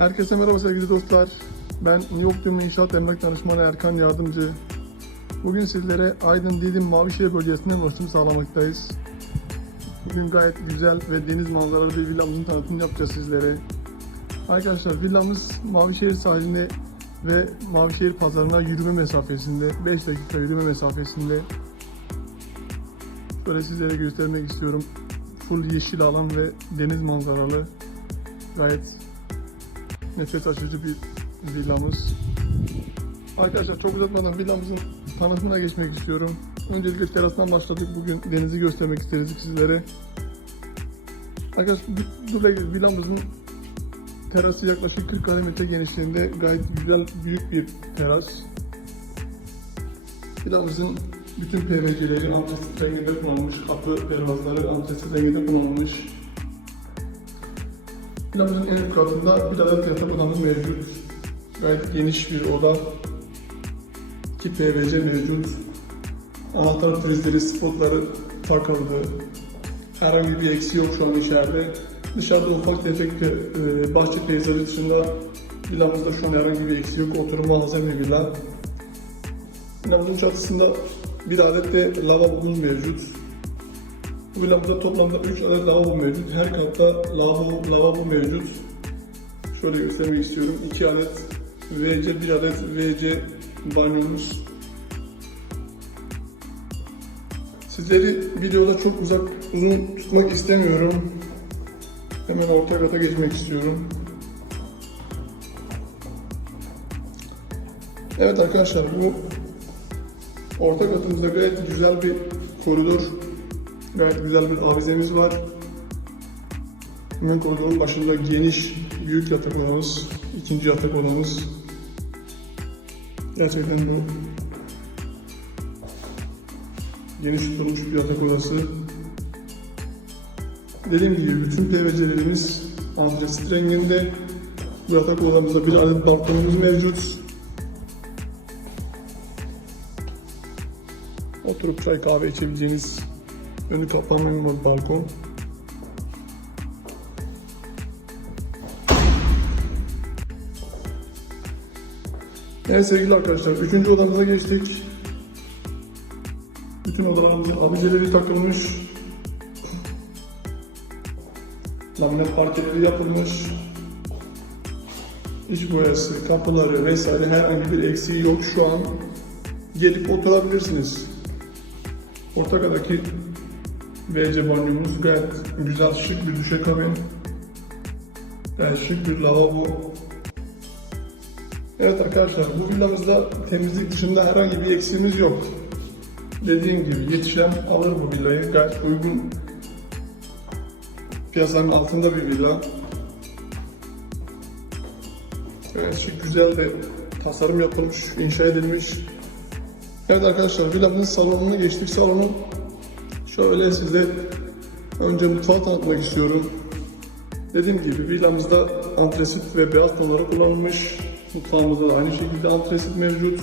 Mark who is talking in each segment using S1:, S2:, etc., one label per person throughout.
S1: Herkese merhaba sevgili dostlar. Ben New York Dümü İnşaat Emlak Danışmanı Erkan Yardımcı. Bugün sizlere Aydın Didim Mavişehir bölgesinde ulaşım sağlamaktayız. Bugün gayet güzel ve deniz manzaralı bir villamızın tanıtımını yapacağız sizlere. Arkadaşlar villamız Mavişehir sahilinde ve Mavişehir pazarına yürüme mesafesinde, 5 dakika yürüme mesafesinde. Şöyle sizlere göstermek istiyorum. Full yeşil alan ve deniz manzaralı. Gayet nefes açıcı bir villamız. Arkadaşlar çok uzatmadan villamızın tanıtımına geçmek istiyorum. Öncelikle terastan başladık. Bugün denizi göstermek isteriz sizlere. Arkadaşlar villamızın terası yaklaşık 40 metre genişliğinde gayet güzel büyük bir teras. Villamızın bütün PVC'leri antresit renginde kullanılmış. Kapı pervazları antresit renginde kullanılmış. Villamızın en üst katında bir adet yatak odamız mevcut. Gayet geniş bir oda. İki PVC mevcut. Anahtar prizleri, spotları takıldı. Herhangi bir eksiği yok şu an içeride. Dışarıda ufak tefek e, bahçe peyzajı dışında villamızda şu an herhangi bir eksiği yok. Oturum malzeme bir. Villamızın çatısında bir adet de lavabomuz mevcut. Bu villamızda toplamda 3 adet lavabo mevcut. Her katta lavabo, lavabo mevcut. Şöyle göstermek istiyorum. 2 adet WC, 1 adet WC banyomuz. Sizleri videoda çok uzak, uzun tutmak istemiyorum. Hemen orta kata geçmek istiyorum. Evet arkadaşlar bu orta katımızda gayet güzel bir koridor Gayet güzel bir avizemiz var. Hemen koridorun başında geniş, büyük yatak odamız, ikinci yatak odamız. Gerçekten bu geniş tutulmuş bir yatak odası. Dediğim gibi bütün PVC'lerimiz andresit renginde. Bu yatak odamızda bir adet balkonumuz mevcut. Oturup çay kahve içebileceğiniz Önü kapanmayan bir balkon. Evet sevgili arkadaşlar, üçüncü odamıza geçtik. Bütün odalarımızın abizeleri takılmış. Laminat parkeleri yapılmış. İç boyası, kapıları vesaire herhangi bir eksiği yok şu an. Gelip oturabilirsiniz. Ortakadaki WC banyomuz gayet güzel şık bir duşakabin. Gayet şık bir lavabo. Evet arkadaşlar bu villamızda temizlik dışında herhangi bir eksiğimiz yok. Dediğim gibi yetişen alır bu villayı. Gayet uygun piyasanın altında bir villa. Gayet şık güzel bir tasarım yapılmış, inşa edilmiş. Evet arkadaşlar villamızın salonuna geçtik. Salonun Şöyle size önce mutfağı tanıtmak istiyorum. Dediğim gibi villamızda antresit ve beyaz tonları kullanılmış. Mutfağımızda da aynı şekilde antresit mevcut.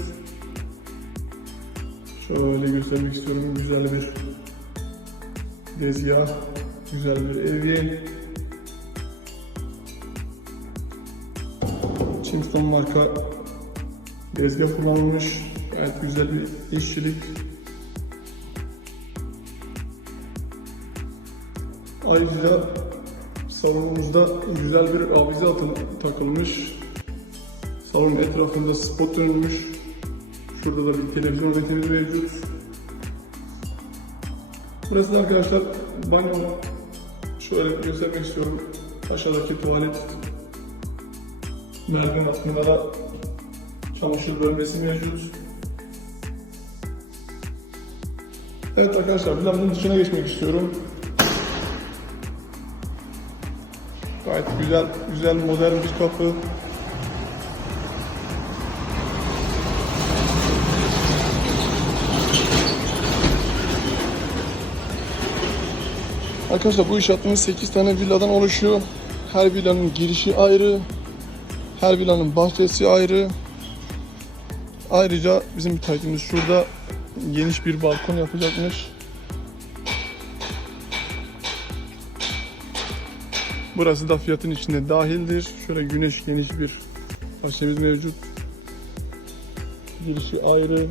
S1: Şöyle göstermek istiyorum. Güzel bir tezgah, güzel bir evye. Chimstone marka tezgah kullanılmış. Gayet güzel bir işçilik. Ayrıca salonumuzda güzel bir avize atın takılmış. Salonun etrafında spot dönülmüş. Şurada da bir televizyon ünitemiz mevcut. Burası da arkadaşlar banyo. Şöyle göstermek istiyorum. Aşağıdaki tuvalet merdiven atımlara çamaşır bölmesi mevcut. Evet arkadaşlar villamın dışına geçmek istiyorum. Gayet güzel, güzel modern bir kapı. Arkadaşlar bu inşaatımız 8 tane villadan oluşuyor. Her villanın girişi ayrı. Her villanın bahçesi ayrı. Ayrıca bizim müteahhitimiz şurada geniş bir balkon yapacakmış. Burası da fiyatın içinde dahildir. Şöyle güneş geniş bir bahçemiz mevcut. Girişi ayrı.